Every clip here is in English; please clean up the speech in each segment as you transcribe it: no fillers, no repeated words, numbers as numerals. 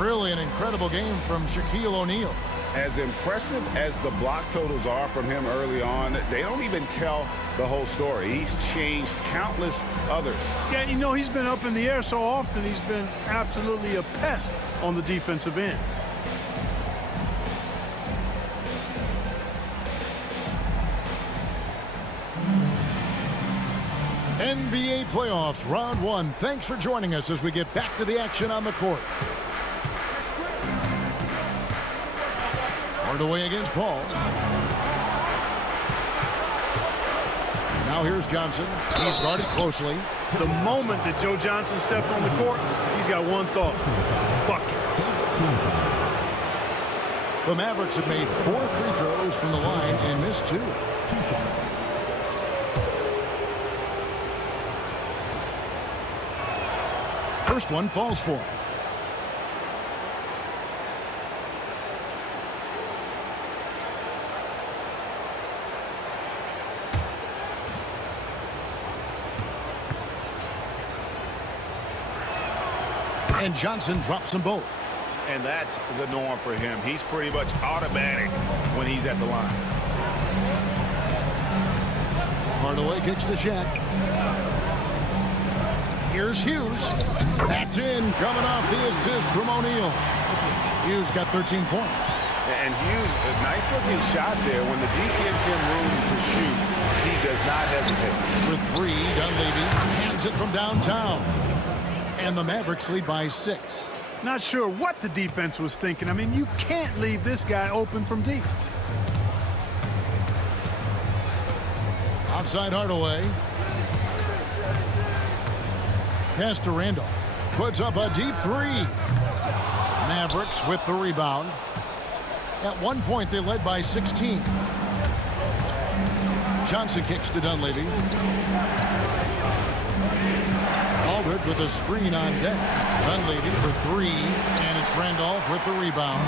Really an incredible game from Shaquille O'Neal. As impressive as the block totals are from him early on, they don't even tell the whole story. He's changed countless others. Yeah, you know, he's been up in the air so often, he's been absolutely a pest on the defensive end. NBA playoffs, round one. Thanks for joining us as we get back to the action on the court. Hardaway against Paul. Now here's Johnson. He's guarded closely. The moment that Joe Johnson steps on the court, he's got one thought: buckets. The Mavericks have made 4 free throws from the line and missed 2. First one falls for him. And Johnson drops them both. And that's the norm for him. He's pretty much automatic when he's at the line. Hardaway kicks to Shaq. Here's Hughes. That's in, coming off the assist from O'Neal. Hughes got 13 points. And Hughes, a nice-looking shot there. When the D gives him room to shoot, he does not hesitate. For 3, Dunleavy hands it from downtown. And the Mavericks lead by 6. Not sure what the defense was thinking. I mean, you can't leave this guy open from deep. Outside Hardaway. Pass to Randolph. Puts up a deep 3. Mavericks with the rebound. At one point, they led by 16. Johnson kicks to Dunleavy. Aldridge with a screen on deck. Dunleavy for 3, and it's Randolph with the rebound.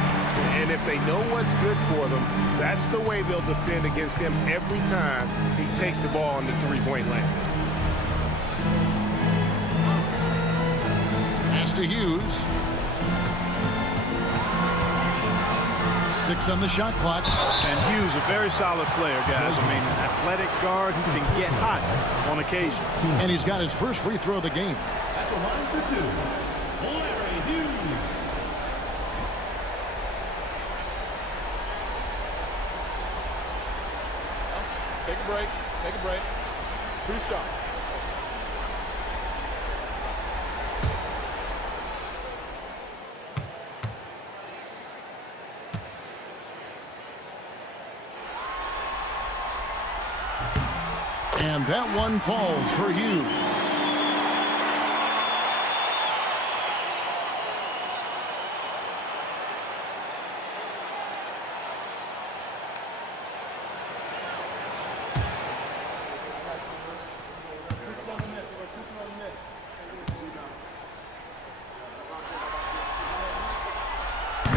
And if they know what's good for them, that's the way they'll defend against him every time he takes the ball in the three-point lane. Pass to Hughes. 6 on the shot clock. And Hughes, a very solid player, guys. I mean, an athletic guard who can get hot on occasion. And he's got his first free throw of the game. At the line for 2, Larry Hughes. Take a break. Take a break. 2 shots. And that one falls for Hughes.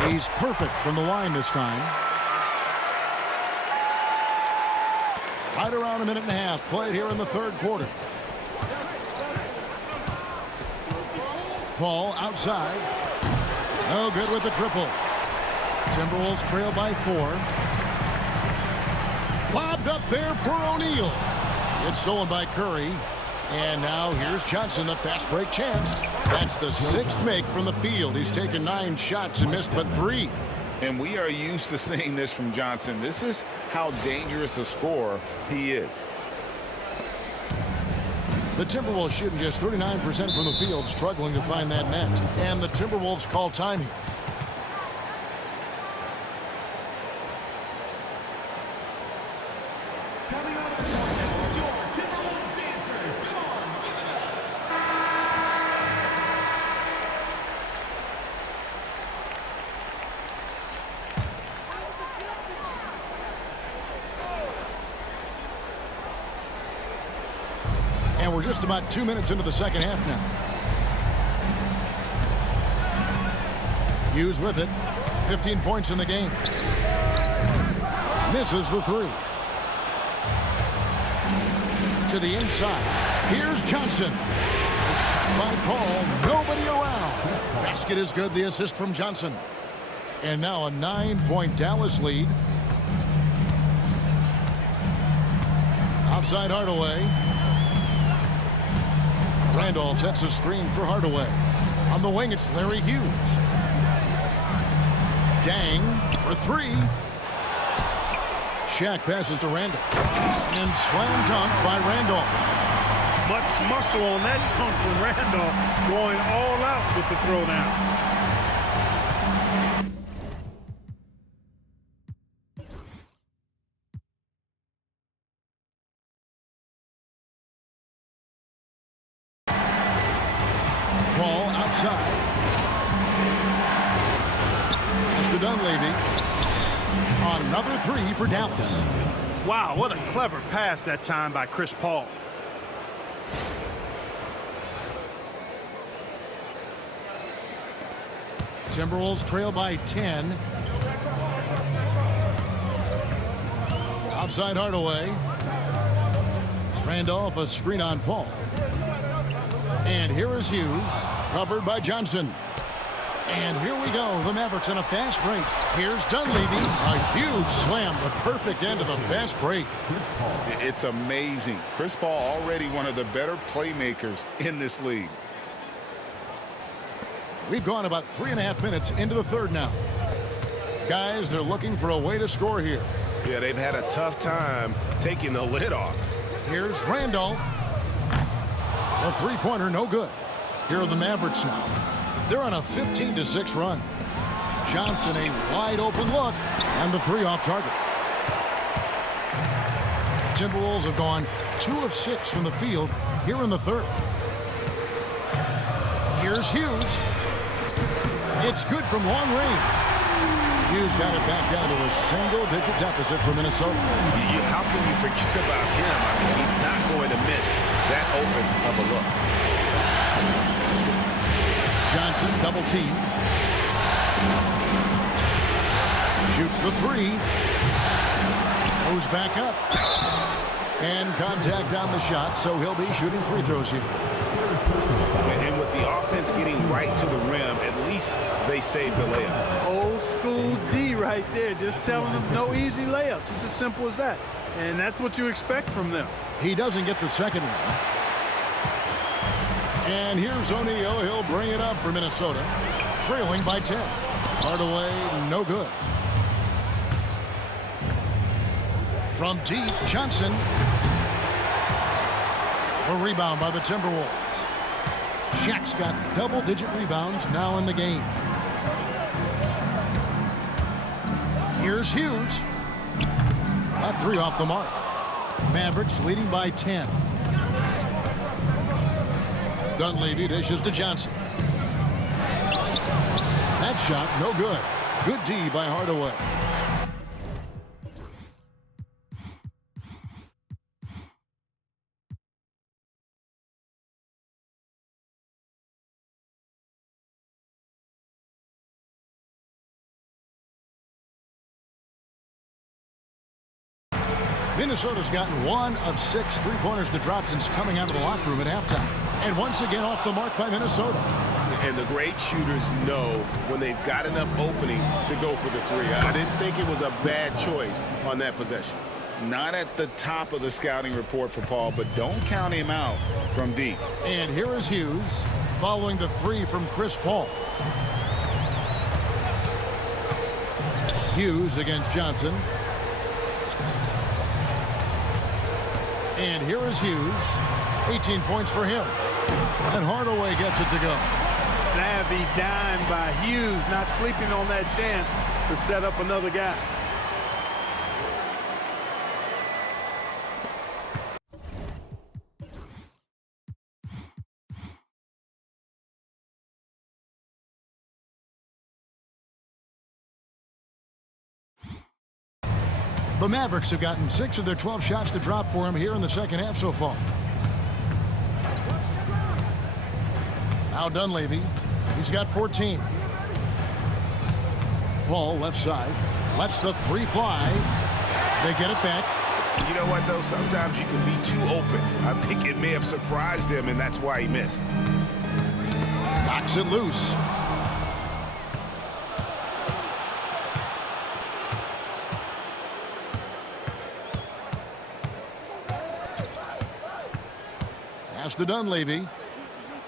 He's perfect from the line this time. Right around a minute and a half played here in the third quarter. Paul outside. No good with the triple. Timberwolves trail by 4. Lobbed up there for O'Neal. It's stolen by Curry. And now here's Johnson, the fast break chance. That's the 6th make from the field. He's taken 9 shots and missed but 3. And we are used to seeing this from Johnson. This is how dangerous a scorer he is. The Timberwolves shooting just 39% from the field, struggling to find that net. And the Timberwolves call time here. Coming out of the corner, your Timberwolves dancers. Come on, give it up. And we're just about 2 minutes into the second half now. Hughes with it. 15 points in the game. Misses the 3. To the inside. Here's Johnson. by Paul. Nobody around. Basket is good. The assist from Johnson. And now a 9-point Dallas lead. Outside Hardaway. Randolph sets a screen for Hardaway. On the wing, it's Larry Hughes. Dang for three. Shaq passes to Randolph. And slam dunk by Randolph. Much muscle on that dunk from Randolph, going all out with the throwdown. Ball outside. Pass to Dunleavy. Another three for Dallas. Wow, what a clever pass that time by Chris Paul. Timberwolves trail by 10. Outside Hardaway. Randolph, a screen on Paul. And here is Hughes, covered by Johnson. And here we go, the Mavericks on a fast break. Here's Dunleavy, a huge slam, the perfect end of the fast break. It's amazing. Chris Paul already one of the better playmakers in this league. We've gone about 3.5 minutes into the third now. Guys, they're looking for a way to score here. Yeah, they've had a tough time taking the lid off. Here's Randolph. A three-pointer, no good. Here are the Mavericks now. They're on a 15-6 run. Johnson, a wide-open look, and the three off target. Timberwolves have gone 2 of 6 from the field here in the third. Here's Hughes. It's good from long range. Hughes got it back down to a single-digit deficit for Minnesota. How can you forget about him? I mean, he's not going to miss that open of a look. Johnson double team. Shoots the three. Goes back up. And contact on the shot, so he'll be shooting free throws here. And with the offense getting right to the rim, at least they saved the layup. Old school D right there, just telling them no easy layups. It's as simple as that. And that's what you expect from them. He doesn't get the second one. And here's O'Neal. He'll bring it up for Minnesota. Trailing by 10. Hardaway, no good. From deep, Johnson. A rebound by the Timberwolves. Shaq's got double-digit rebounds now in the game. Here's Hughes. That three off the mark. Mavericks leading by 10. Dunleavy dishes to Johnson. That shot, no good. Good D by Hardaway. Minnesota's gotten 1 of 6 three-pointers to drop since coming out of the locker room at halftime. And once again off the mark by Minnesota. And the great shooters know when they've got enough opening to go for the three. I didn't think it was a bad choice on that possession. Not at the top of the scouting report for Paul, but don't count him out from deep. And here is Hughes following the three from Chris Paul. Hughes against Johnson. And here is Hughes. 18 points for him. And Hardaway gets it to go. Savvy dime by Hughes, not sleeping on that chance to set up another guy. The Mavericks have gotten 6 of their 12 shots to drop for him here in the second half so far. Now Dunleavy. He's got 14. Paul left side. Lets the three fly. They get it back. You know what, though? Sometimes you can be too open. I think it may have surprised him, and that's why he missed. knocks it loose. Pass to Dunleavy.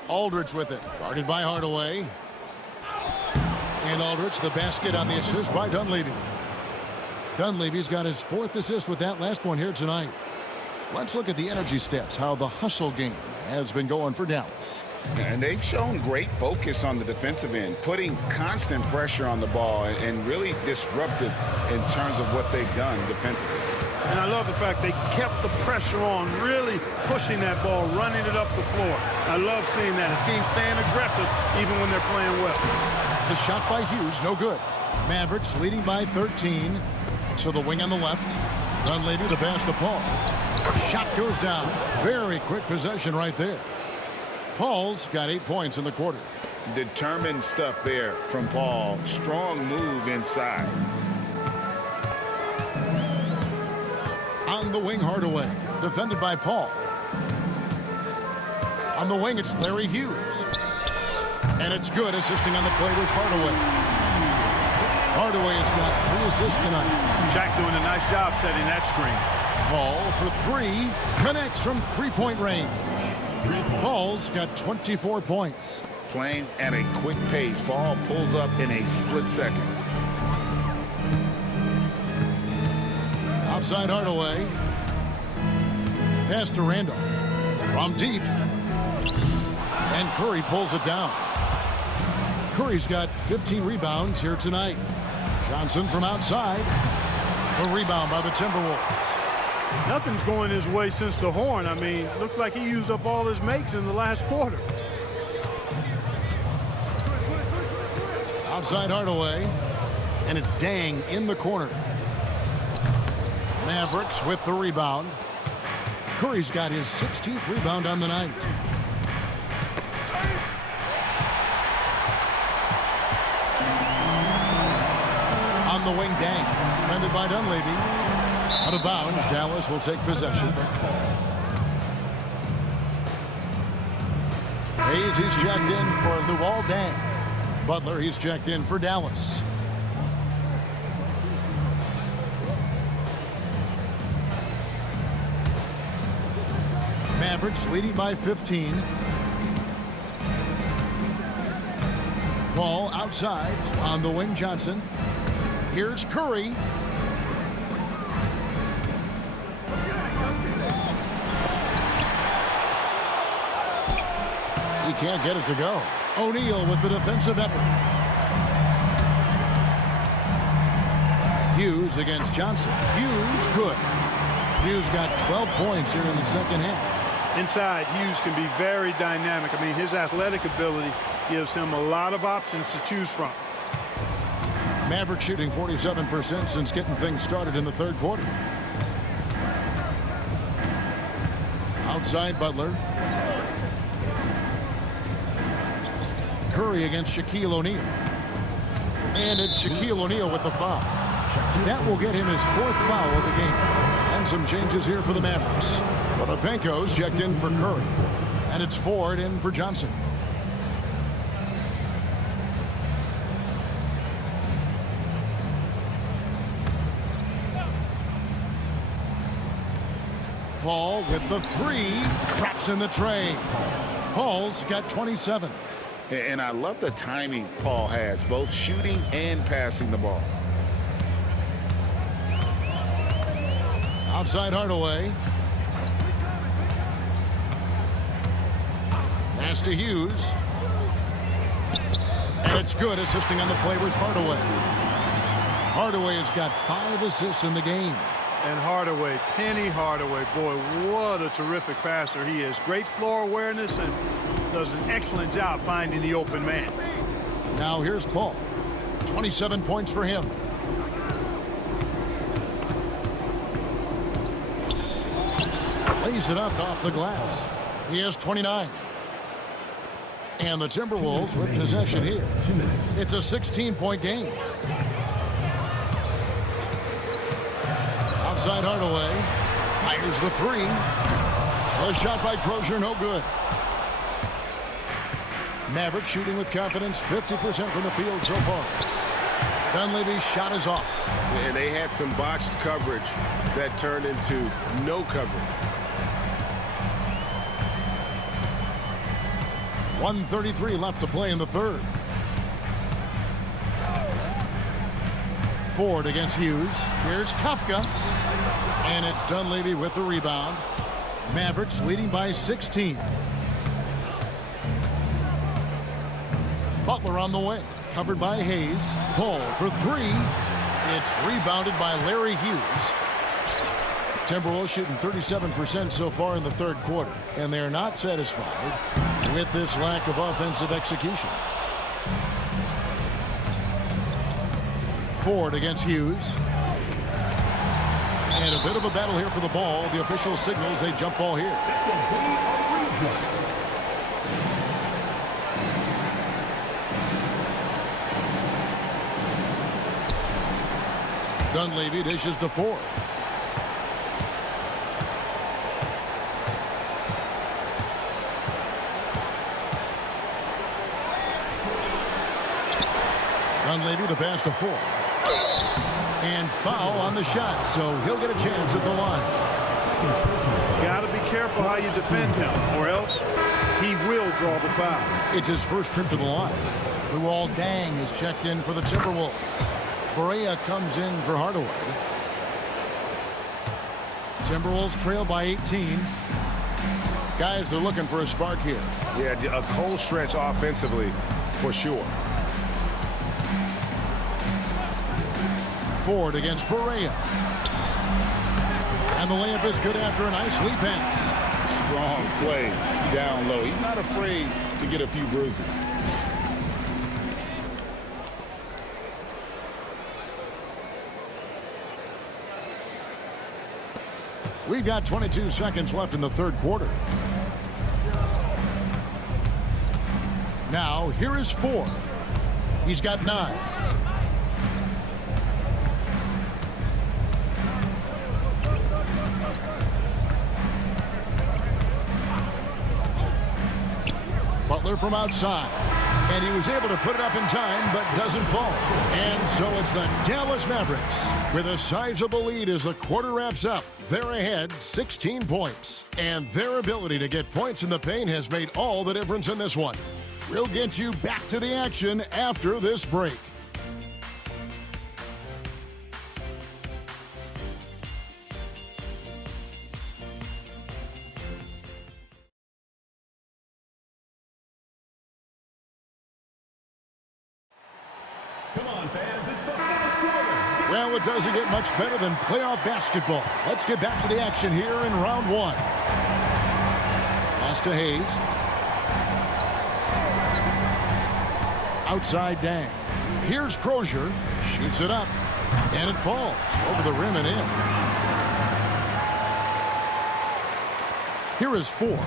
Aldridge with it. Guarded by Hardaway. And Aldridge, the basket on the assist by Dunleavy. Dunleavy's got his 4th assist with that last one here tonight. Let's look at the energy stats, how the hustle game has been going for Dallas. And they've shown great focus on the defensive end, putting constant pressure on the ball and really disruptive in terms of what they've done defensively. And I love the fact they kept the pressure on, really pushing that ball, running it up the floor. I love seeing that. A team staying aggressive even when they're playing well. The shot by Hughes, no good. Mavericks leading by 13. To the wing on the left. Dunleavy, the pass to Paul. Shot goes down. Very quick possession right there. Paul's got 8 points in the quarter. Determined stuff there from Paul. Strong move inside. On the wing, Hardaway. Defended by Paul. On the wing, it's Larry Hughes. And it's good, assisting on the play with Hardaway. Hardaway has got 3 assists tonight. Shaq doing a nice job setting that screen. Paul for 3. Connects from 3-point range. Paul's got 24 points. Playing at a quick pace. Paul pulls up in a split second. Outside Hardaway. Pass to Randolph. From deep. And Curry pulls it down. Curry's got 15 rebounds here tonight. Johnson from outside. The rebound by the Timberwolves. Nothing's going his way since the horn. I mean, looks like he used up all his makes in the last quarter. Outside Hardaway. And it's Dang in the corner. Mavericks with the rebound. Curry's got his 16th rebound on the night. On the wing, Dang. Defended by Dunleavy. Out of bounds, Dallas will take possession. Hayes, he's checked in for Luol Deng. Butler, he's checked in for Dallas. Mavericks leading by 15. Paul outside on the wing, Johnson. Here's Curry. He can't get it to go. O'Neal with the defensive effort. Hughes against Johnson. Hughes, good. Hughes got 12 points here in the second half. Inside, Hughes can be very dynamic. I mean, his athletic ability gives him a lot of options to choose from. Mavericks shooting 47% since getting things started in the third quarter. Outside Butler. Curry against Shaquille O'Neal. And it's Shaquille O'Neal with the foul. That will get him his 4th foul of the game. And some changes here for the Mavericks. Potapenko's checked in for Curry. And it's Ford in for Johnson. Paul with the 3. Traps in the tray. Paul's got 27. And I love the timing Paul has, both shooting and passing the ball. Outside Hardaway. Pass to Hughes. And it's good, assisting on the play with Hardaway. Hardaway has got 5 assists in the game. And Hardaway, Penny Hardaway, boy, what a terrific passer he is. Great floor awareness and does an excellent job finding the open man. Now here's Paul. 27 points for him. Lays it up off the glass. He has 29. And the Timberwolves with possession here. It's a 16-point game. Outside Hardaway. Fires the 3. The shot by Crozier, no good. Mavericks shooting with confidence, 50% from the field so far. Dunleavy's shot is off. And they had some botched coverage that turned into no coverage. 1:33 left to play in the third. Ford against Hughes. Here's Kafka. And it's Dunleavy with the rebound. Mavericks leading by 16. Butler on the way. Covered by Hayes. Pull for three. It's rebounded by Larry Hughes. Timberwolves shooting 37% so far in the third quarter, and they're not satisfied with this lack of offensive execution. Ford against Hughes. And a bit of a battle here for the ball. The official signals a jump ball here. Dunleavy dishes to Ford. Dunleavy the pass to Ford. And foul on the shot, so he'll get a chance at the line. Got to be careful how you defend him, or else he will draw the foul. It's his first trip to the line. Luol Deng is checked in for the Timberwolves. Barea comes in for Hardaway. Timberwolves trail by 18. Guys are looking for a spark here. Yeah, a cold stretch offensively for sure. Ford against Barea. And the layup is good after a nice lead pass. Strong play down low. He's not afraid to get a few bruises. We've got 22 seconds left in the third quarter. Now, here is Ford. He's got 9. Butler from outside. And he was able to put it up in time, but doesn't fall. And so it's the Dallas Mavericks with a sizable lead as the quarter wraps up. They're ahead 16 points. And their ability to get points in the paint has made all the difference in this one. We'll get you back to the action after this break. Come on, fans, it's the fourth quarter. Well, it doesn't get much better than playoff basketball. Let's get back to the action here in round one. Pass to Hayes. Outside Dang. Here's Crozier. Shoots it up. And it falls over the rim and in. Here is Ford.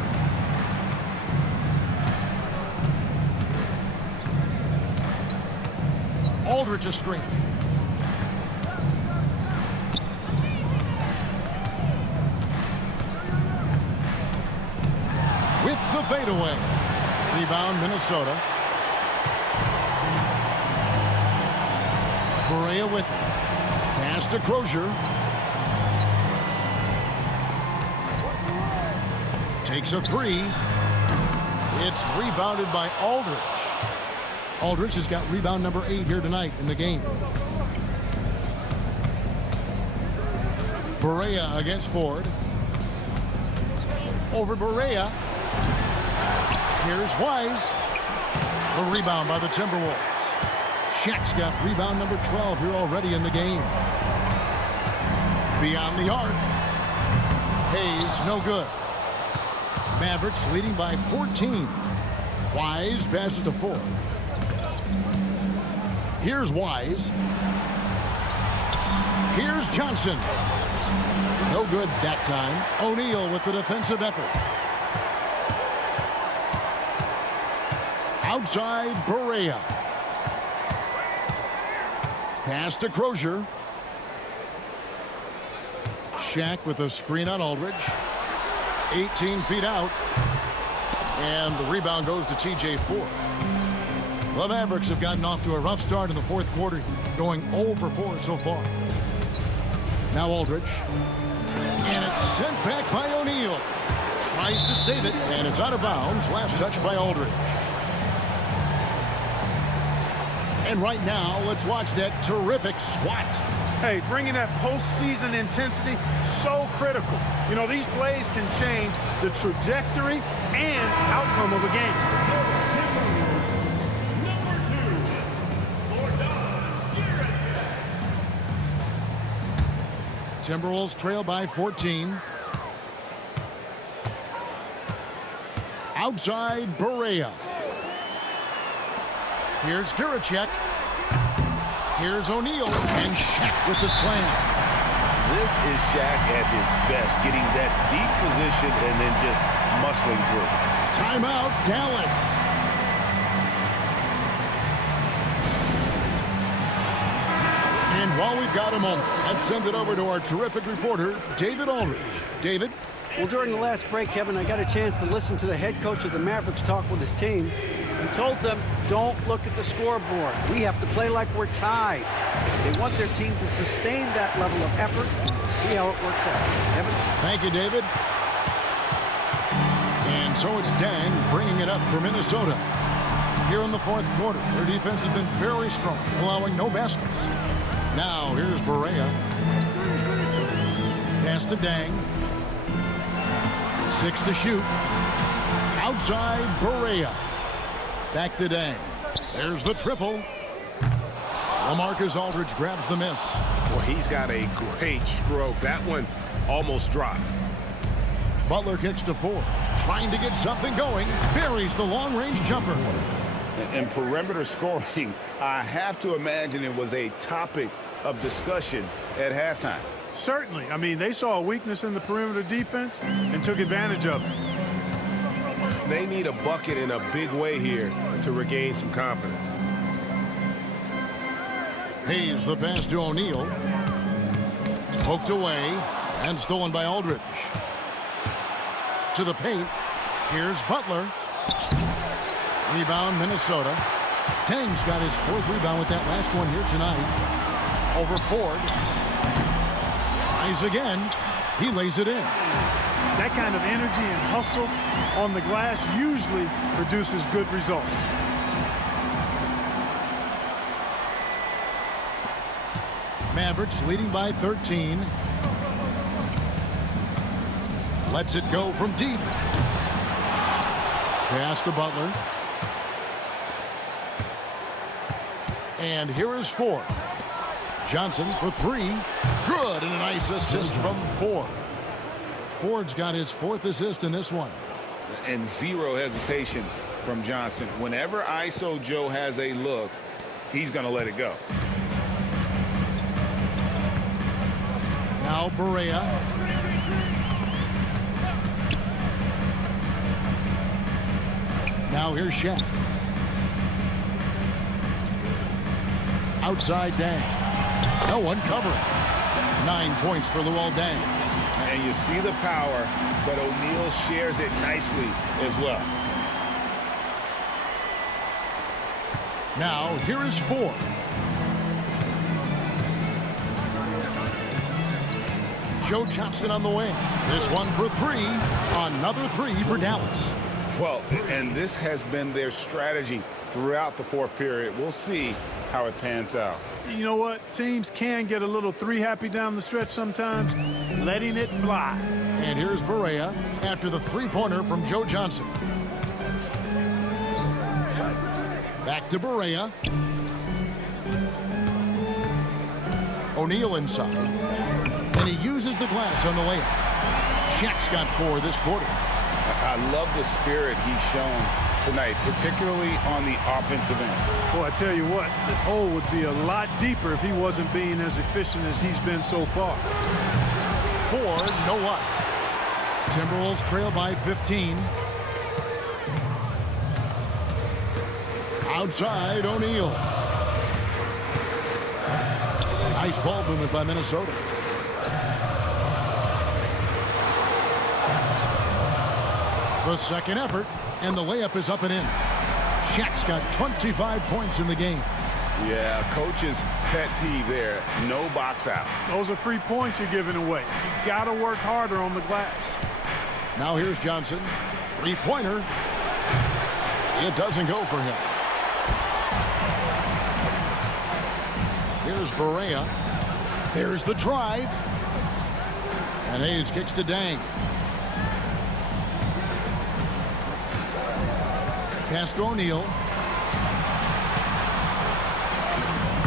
Aldridge a screen. With the fadeaway. Rebound, Minnesota. Barea with it. Pass to Crozier. Takes a three. It's rebounded by Aldridge. Aldridge has got rebound number 8 here tonight in the game. Barea against Ford. Over Barea. Here's Wise. The rebound by the Timberwolves. Shaq's got rebound number 12 here already in the game. Beyond the arc. Hayes, no good. Mavericks leading by 14. Wise passes to Ford. Here's Wise. Here's Johnson. No good that time. O'Neal with the defensive effort. Outside Barea. Pass to Crozier. Shaq with a screen on Aldridge. 18 feet out. And the rebound goes to TJ Ford. The Mavericks have gotten off to a rough start in the fourth quarter, going 0 for 4 so far. Now Aldridge. And it's sent back by O'Neal. Tries to save it, and it's out of bounds. Last touch by Aldridge. And right now, let's watch that terrific swat. Hey, bringing that postseason intensity, so critical. You know, these plays can change the trajectory and outcome of a game. Timberwolves, number 2, Timberwolves trail by 14. Outside Barea. Here's Giricek. Here's O'Neal, and Shaq with the slam. This is Shaq at his best, getting that deep position and then just muscling through. Timeout, Dallas. And while we've got a moment, let's send it over to our terrific reporter, David Aldridge. David? Well, during the last break, Kevin, I got a chance to listen to the head coach of the Mavericks talk with his team. He told them, don't look at the scoreboard. We have to play like we're tied. They want their team to sustain that level of effort and see how it works out. Kevin? Thank you, David. And so it's Dang bringing it up for Minnesota. Here in the fourth quarter, their defense has been very strong, allowing no baskets. Now, here's Barea. Pass to Dang. 6 to shoot. Outside Barea. Back to Dang. There's the triple. LaMarcus Aldridge grabs the miss. Well, he's got a great stroke. That one almost dropped. Butler kicks to 4. Trying to get something going. Buries the long-range jumper. And perimeter scoring, I have to imagine it was a topic of discussion at halftime. Certainly. I mean, they saw a weakness in the perimeter defense and took advantage of it. They need a bucket in a big way here to regain some confidence. Hayes the pass to O'Neal. Poked away and stolen by Aldridge. To the paint. Here's Butler. Rebound, Minnesota. Tang's got his 4th rebound with that last one here tonight. Over Ford. Tries again. He lays it in. That kind of energy and hustle on the glass usually produces good results. Mavericks leading by 13. Lets it go from deep. Pass to Butler. And here is Ford. Johnson for 3. Good, and a nice assist from Ford. Ford's got his 4th assist in this one. And zero hesitation from Johnson. Whenever ISO Joe has a look, he's going to let it go. Now Barea. Now here's Shaq. Outside Dang. No one covering. 9 points for Luol Deng. And you see the power, but O'Neal shares it nicely as well. Now here is Ford. Joe Johnson on the wing. This one for 3. Another 3 for Dallas. Well, and this has been their strategy throughout the fourth period. We'll see how it pans out. You know what? Teams can get a little 3-happy down the stretch sometimes, letting it fly. And here's Barea after the 3-pointer from Joe Johnson. Back to Barea. O'Neal inside. And he uses the glass on the layup. Shaq's got 4 this quarter. I love the spirit he's shown tonight, particularly on the offensive end. Boy, I tell you what, the hole would be a lot deeper if he wasn't being as efficient as he's been so far. Ford, no luck. Timberwolves trail by 15. Outside, O'Neal. Nice ball movement by Minnesota. The second effort, and the layup is up and in. Shaq's got 25 points in the game. Yeah, coach's pet peeve there. No box out. Those are free points you're giving away. You got to work harder on the glass. Now here's Johnson. Three-pointer. It doesn't go for him. Here's Barea. There's the drive. And Hayes kicks to Dang. Pass to O'Neal.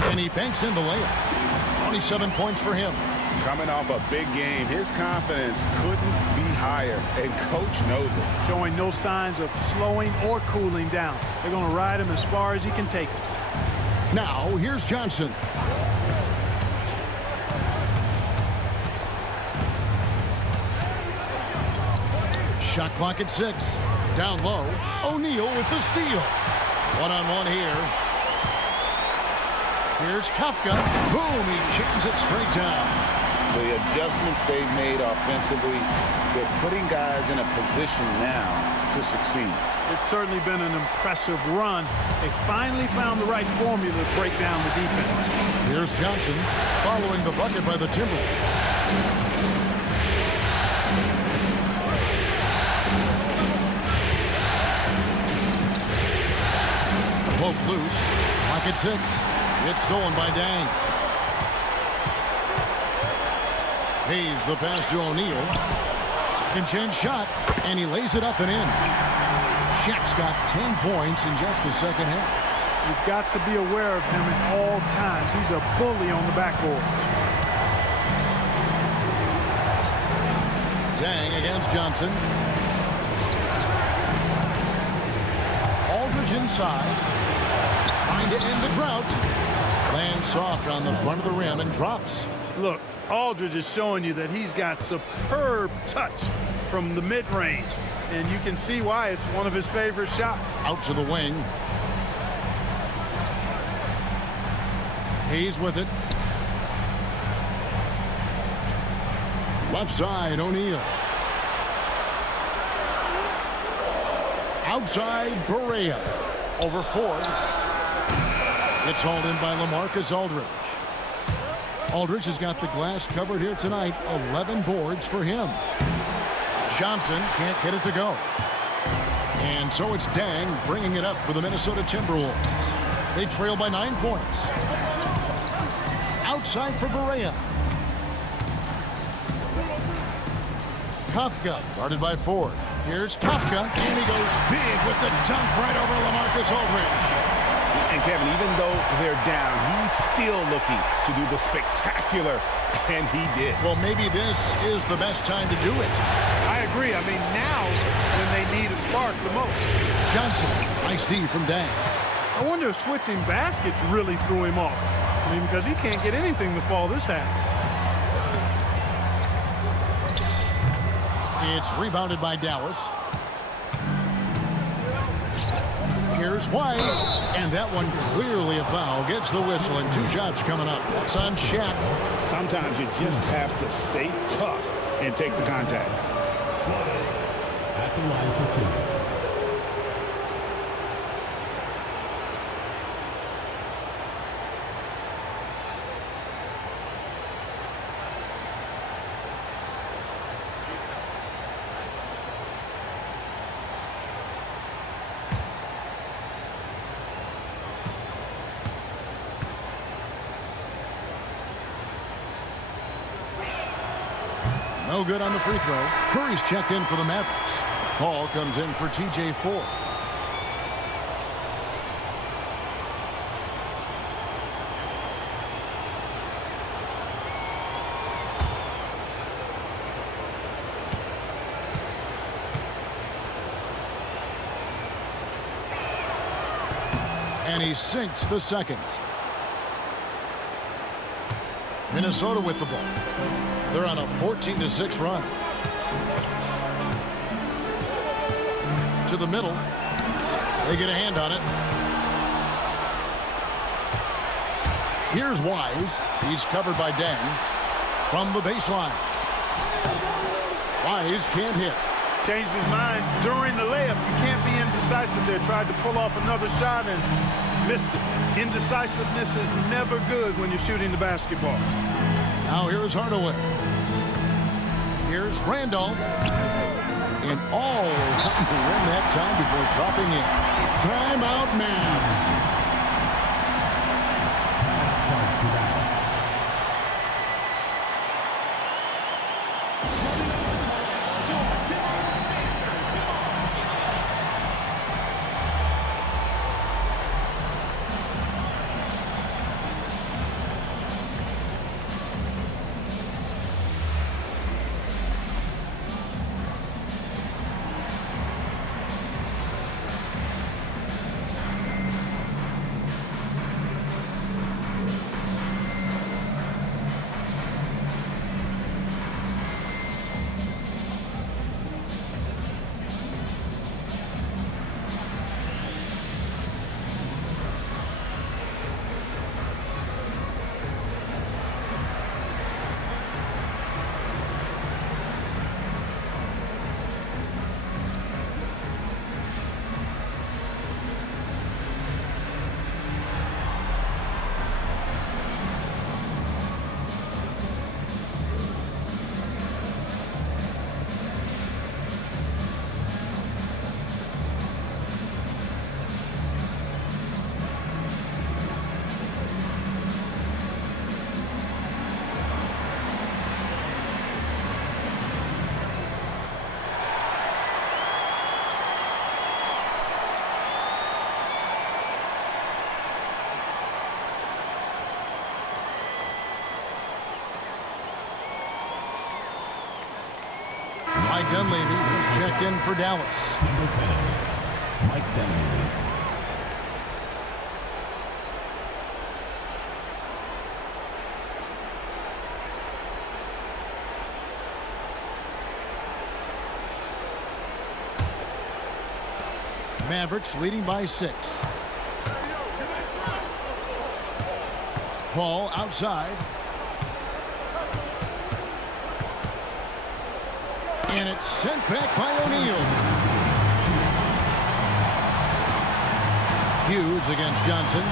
And he banks in the layup. 27 points for him. Coming off a big game, his confidence couldn't be higher, and coach knows it. Showing no signs of slowing or cooling down. They're going to ride him as far as he can take him. Now, here's Johnson. Shot clock at 6. Down low. O'Neal with the steal. One-on-one here. Here's Kafka. Boom, he jams it straight down. The adjustments they've made offensively, they're putting guys in a position now to succeed. It's certainly been an impressive run. They finally found the right formula to break down the defense. Here's Johnson following the bucket by the Timberwolves. Poke loose. Clock at 6. It's stolen by Dang. Hayes the pass to O'Neal. Second chance shot, and he lays it up and in. Shaq's got 10 points in just the second half. You've got to be aware of him at all times. He's a bully on the backboard. Dang against Johnson. Aldridge inside. Trying to end the drought. Lands soft on the front of the rim and drops. Look, Aldridge is showing you that he's got superb touch from the mid-range. And you can see why it's one of his favorite shots. Out to the wing. Hayes with it. Left side, O'Neal. Outside, Barea. Over Ford. It's hauled in by LaMarcus Aldridge. Aldridge has got the glass covered here tonight. 11 boards for him. Johnson can't get it to go. And so it's Dang bringing it up for the Minnesota Timberwolves. They trail by 9 points. Outside for Barea. Kafka guarded by Ford. Here's Kafka, and he goes big with the dunk right over LaMarcus Aldridge. And Kevin, even though they're down, he's still looking to do the spectacular, and he did. Well, maybe this is the best time to do it. I agree. I mean, now's when they need a spark the most. Johnson, nice D from Dang. I wonder if switching baskets really threw him off. I mean, because he can't get anything to fall this half. It's rebounded by Dallas. Here's Wise, and that one clearly a foul. Gets the whistle, and 2 shots coming up. That's on Shaq. Sometimes you just have to stay tough and take the contact. At the line for 2. No good on the free throw. Curry's checked in for the Mavericks. Paul comes in for TJ Ford. And he sinks the second. Minnesota with the ball. They're on a 14-6 run. To the middle. They get a hand on it. Here's Wise. He's covered by Dang. From the baseline. Wise can't hit. Changed his mind during the layup. You can't be in indecisive there. Tried to pull off another shot and missed it. Indecisiveness is never good when you're shooting the basketball. Now here's Hardaway. Here's Randolph. And all around the rim that time before dropping in. Timeout, Mavs. Mike Dunleavy has checked in for Dallas. Number 10, Mike Dunleavy. Mavericks leading by 6. Paul outside. And it's sent back by O'Neal. Hughes against Johnson.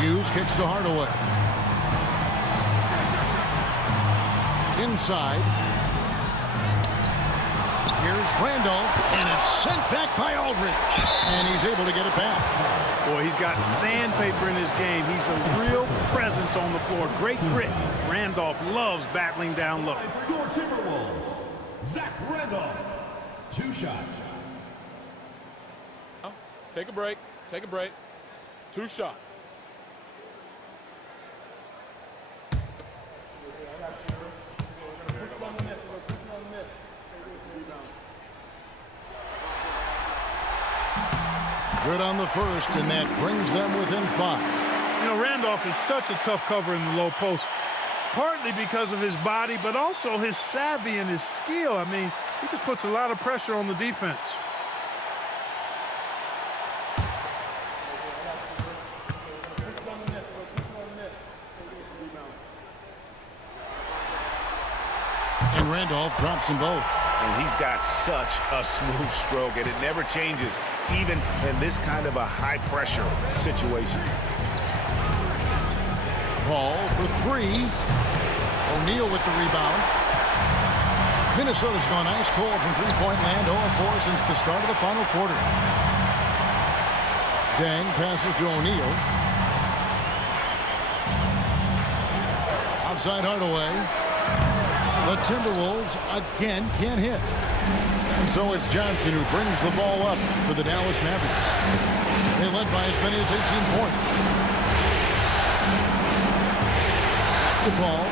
Hughes kicks to Hardaway. Inside. Here's Randolph, and it's sent back by Aldridge. And he's able to get it back. Boy, he's got sandpaper in his game. He's a real presence on the floor. Great grit. Randolph loves battling down low. For your Timberwolves, Zach Randolph. 2 shots. Take a break. Take a break. 2 shots. Good on the first, and that brings them within 5. You know, Randolph is such a tough cover in the low post, partly because of his body, but also his savvy and his skill. I mean, he just puts a lot of pressure on the defense. And Randolph drops them both. And he's got such a smooth stroke, and it never changes, even in this kind of a high-pressure situation. Paul for 3. O'Neal with the rebound. Minnesota's gone ice cold from three-point land, 0-4 since the start of the final quarter. Dang passes to O'Neal. Outside Hardaway. The Timberwolves again can't hit. And so it's Johnson who brings the ball up for the Dallas Mavericks. They led by as many as 18 points. The ball.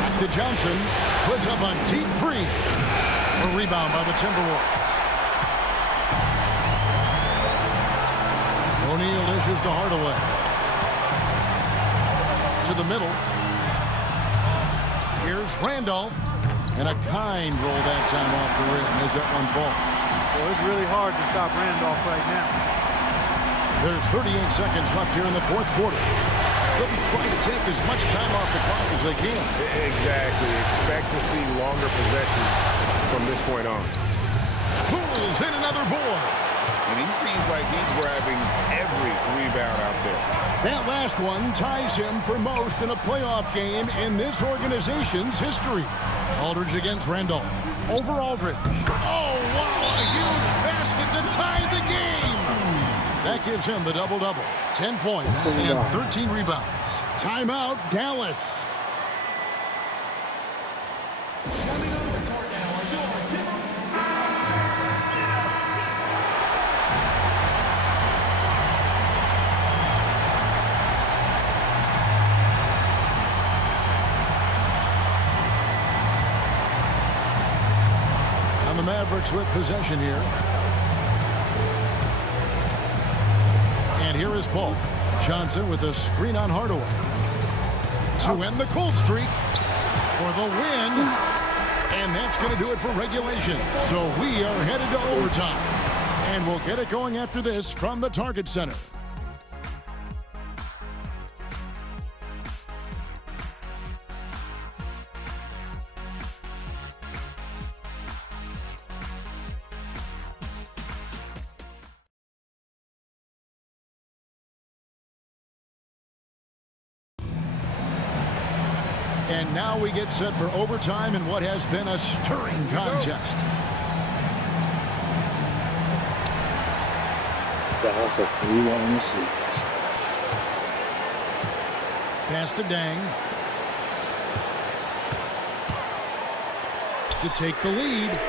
Back to Johnson. Puts up a deep 3. A rebound by the Timberwolves. O'Neal dishes to Hardaway. To the middle. Here's Randolph. And a kind roll that time off the rim as that one falls. Well, it's really hard to stop Randolph right now. There's 38 seconds left here in the fourth quarter. they'll be trying to take as much time off the clock as they can. Exactly. Expect to see longer possessions from this point on. Pulls in another board. And he seems like he's grabbing every rebound out there. That last one ties him for most in a playoff game in this organization's history. Aldridge against Randolph. Over Aldridge. Oh, wow, a huge basket to tie the game. That gives him the double-double. 10 points and 13 rebounds. Timeout, Dallas. Coming on the court now are your And the Mavericks with possession here. And here is Paul. Johnson with a screen on Hardaway. To end the cold streak for the win. And that's going to do it for regulation. So we are headed to overtime. And we'll get it going after this from the Target Center. And now we get set for overtime in what has been a stirring contest. Dallas at 3-1 in the series. Pass to Dang. To take the lead.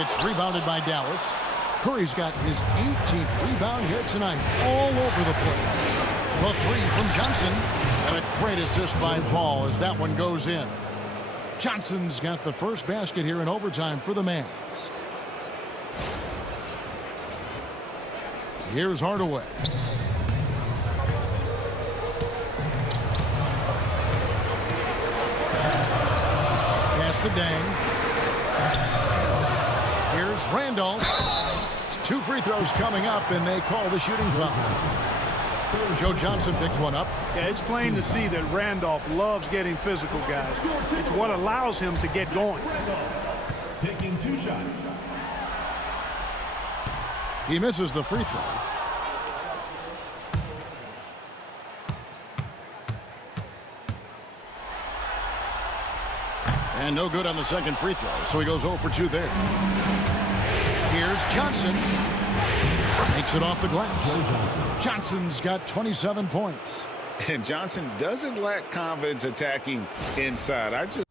It's rebounded by Dallas. Curry's got his 18th rebound here tonight. All over the place. The three from Johnson. And a great assist by Paul as that one goes in. Johnson's got the first basket here in overtime for the Mavs. Here's Hardaway. Pass to Dang. Here's Randolph. 2 free throws coming up, and they call the shooting foul. Joe Johnson picks one up. Yeah, it's plain to see that Randolph loves getting physical, guys. It's what allows him to get going. taking 2 shots. He misses the free throw. And no good on the second free throw, so he goes 0 for 2 there. Here's Johnson. Makes it off the glass. Johnson's got 27 points. And Johnson doesn't lack confidence attacking inside. I just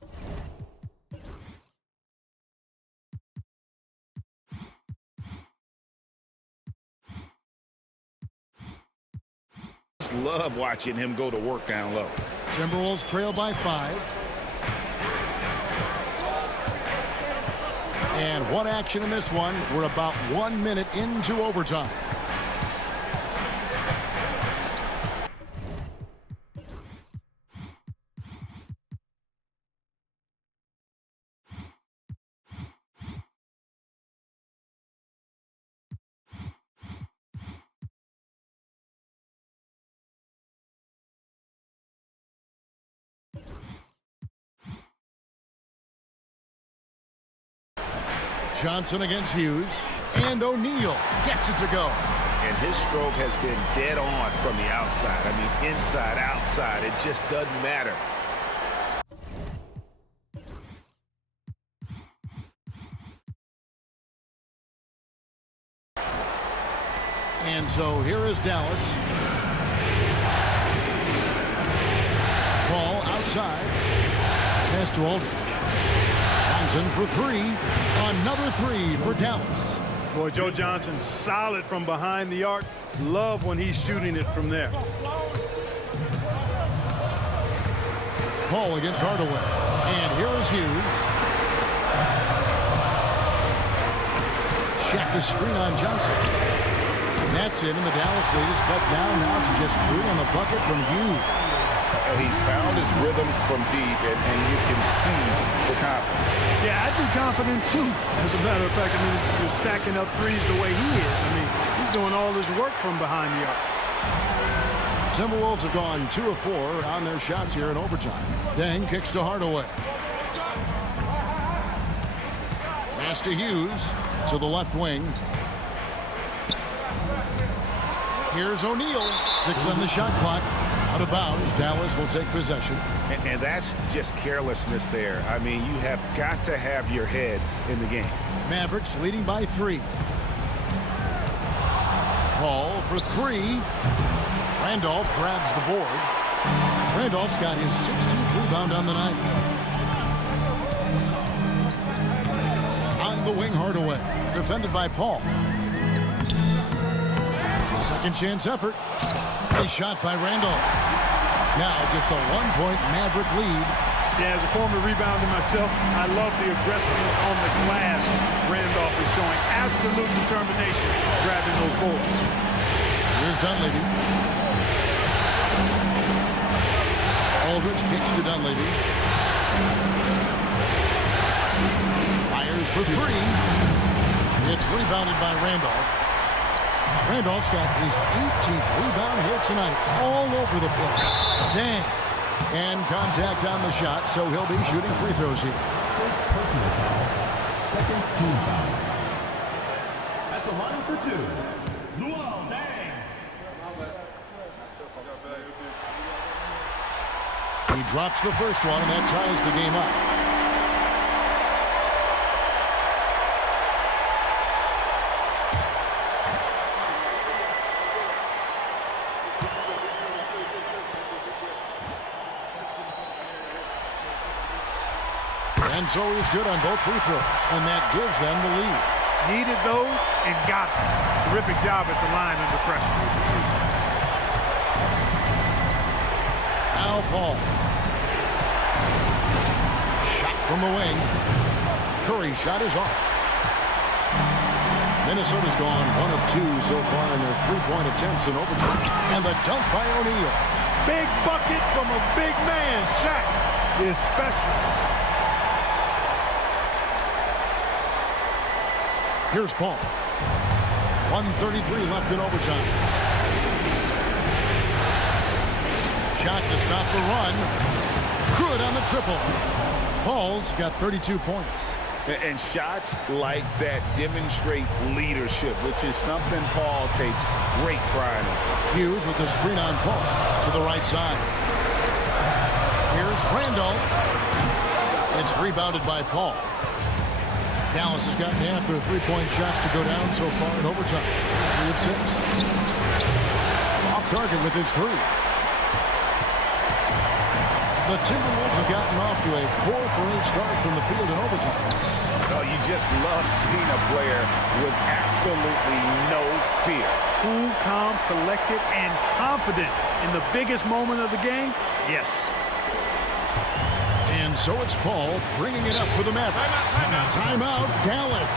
love watching him go to work down low. Timberwolves trail by 5. And one action in this one. We're about 1 minute into overtime. Johnson against Hughes, and O'Neal gets it to go. And his stroke has been dead on from the outside. I mean, inside, outside, it just doesn't matter. And so here is Dallas. Ball outside. Pass to Aldridge. Johnson for 3. Another 3 for Dallas. Boy, Joe Johnson solid from behind the arc. Love when he's shooting it from there. Paul against Hardaway. And here is Hughes. Check the screen on Johnson. And that's it, and the Dallas lead is cut down now to just 3 on the bucket from Hughes. He's found his rhythm from deep, and you can see the confidence. Yeah, I'd be confident too. As a matter of fact, I mean, he's stacking up threes the way he is. I mean, he's doing all his work from behind the arc. Timberwolves have gone 2 of 4 on their shots here in overtime. Deng kicks to Hardaway. Pass to Hughes to the left wing. Here's O'Neal. 6 on the shot clock. Out of bounds. Dallas will take possession. And that's just carelessness there. I mean, you have got to have your head in the game. Mavericks leading by 3. Paul for 3. Randolph grabs the board. Randolph's got his 16th rebound on the night. On the wing, Hardaway. Defended by Paul. Second chance effort. A shot by Randolph. Now just a 1-point Maverick lead. Yeah, as a former rebounder myself, I love the aggressiveness on the glass. Randolph is showing absolute determination grabbing those boards. Here's Dunleavy. Aldridge kicks to Dunleavy. Fires for 3. It's rebounded by Randolph. Randolph's got his 18th rebound here tonight. All over the place. Dang. And contact on the shot, so he'll be shooting free throws here. First personal foul. Second team foul. At the line for 2, Luol Deng. He drops the first one, and that ties the game up. And so he's good on both free throws, and that gives them the lead. Needed those and got them. Terrific job at the line under pressure. Now Paul. Shot from the wing. Curry's shot is off. Minnesota's gone 1 of 2 so far in their three-point attempts in overtime. And the dunk by O'Neal. Big bucket from a big man. Shaq is special. Here's Paul. 1:33 left in overtime. Shot to stop the run. Good on the triple. Paul's got 32 points. And shots like that demonstrate leadership, which is something Paul takes great pride in. Hughes with the screen on Paul to the right side. Here's Randolph. It's rebounded by Paul. Dallas has gotten half their three-point shots to go down so far in overtime. 3 of 6. Off target with his 3. The Timberwolves have gotten off to a 4-for-8 start from the field in overtime. Oh, you just love seeing a player with absolutely no fear. Cool, calm, collected, and confident in the biggest moment of the game. Yes. And so it's Paul bringing it up for the Mavericks. Timeout, Dallas.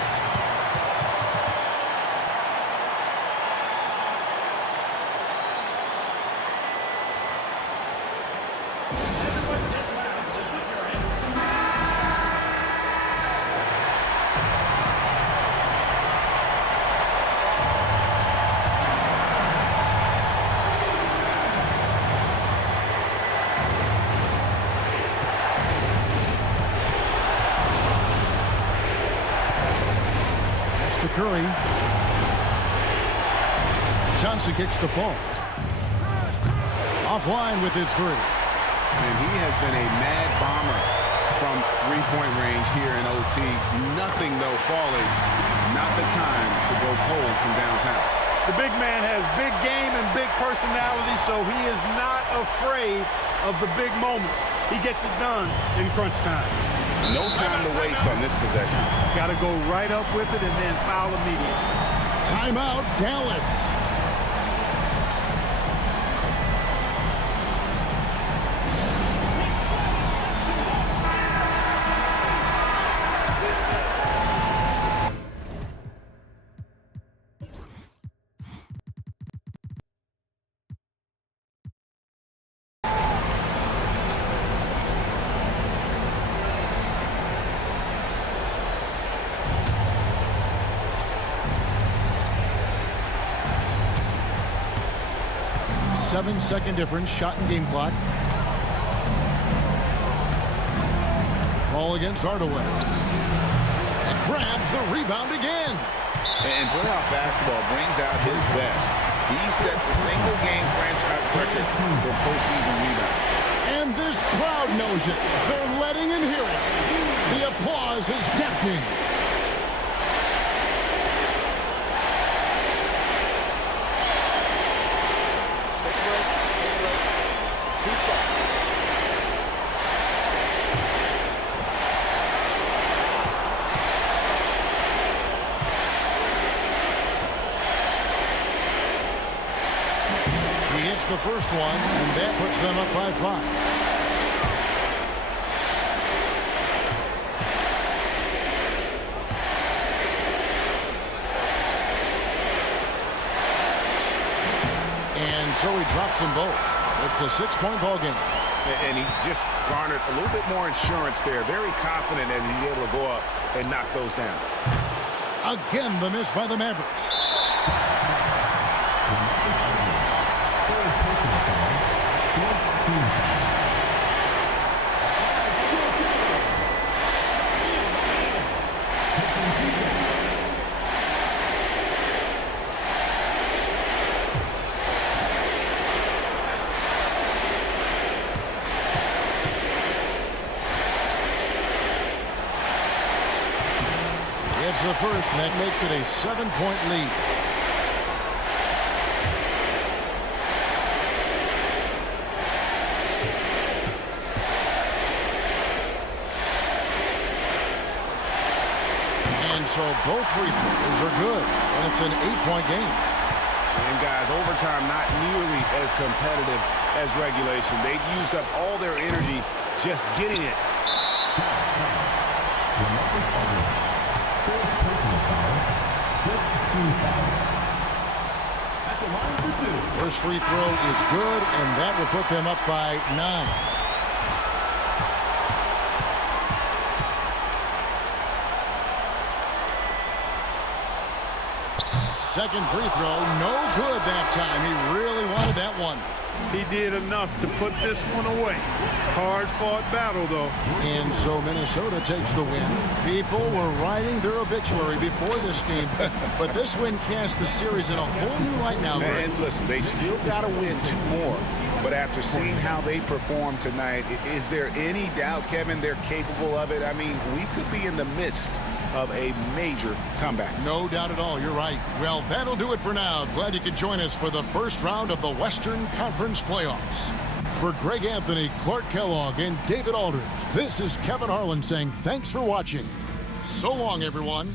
To Curry. Johnson kicks to Paul. Offline with his 3. And he has been a mad bomber from three-point range here in OT. Nothing, though, falling. Not the time to go cold from downtown. The big man has big game and big personality, so he is not afraid of the big moments. He gets it done in crunch time. No time to waste on this possession. Got to go right up with it and then foul immediately. Timeout, Dallas. 7-second difference, shot and game clock. Ball against Hardaway. And grabs the rebound again. And playoff basketball brings out his best. He set the single-game franchise record for postseason rebound. And this crowd knows it. They're letting him hear it. The applause is deafening. The first one, and that puts them up by 5. And so he drops them both. It's a 6-point ball game. And he just garnered a little bit more insurance there. Very confident as he's able to go up and knock those down. Again, the miss by the Mavericks. It's the first, and that makes it a 7-point lead. And so both free throws are good, and it's an 8-point game. And guys, overtime not nearly as competitive as regulation. They used up all their energy just getting it. First free throw is good, and that will put them up by 9. Second free throw, no good that time. He really wanted that one. He did enough to put this one away. Hard-fought battle, though. And so Minnesota takes the win. People were writing their obituary before this game, but this win casts the series in a whole new light now, Greg. And listen, they've still got to win 2 more. But after seeing how they performed tonight, is there any doubt, Kevin, they're capable of it? I mean, we could be in the midst of a major comeback. No doubt at all. You're right. Well, that'll do it for now. Glad you could join us for the first round of the Western Conference playoffs. For Greg Anthony, Clark Kellogg, and David Aldridge, this is Kevin Harlan saying thanks for watching. So long, everyone.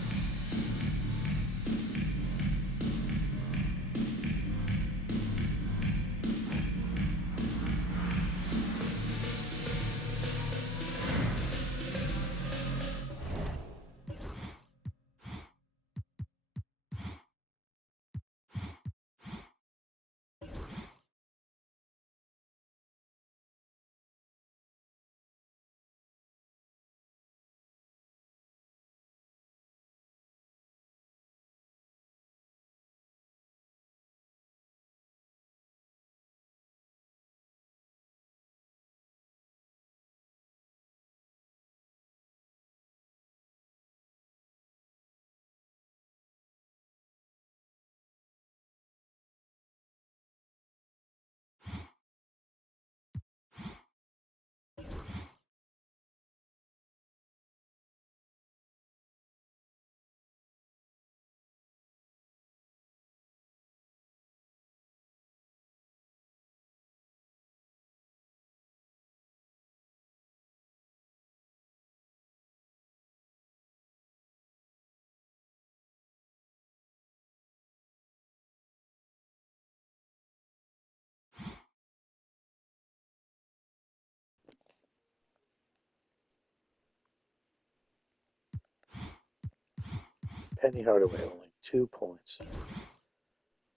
Penny Hardaway, only 2 points.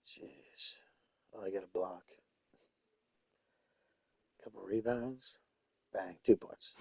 Jeez. Oh, I got a block. Couple rebounds. Bang, 2 points.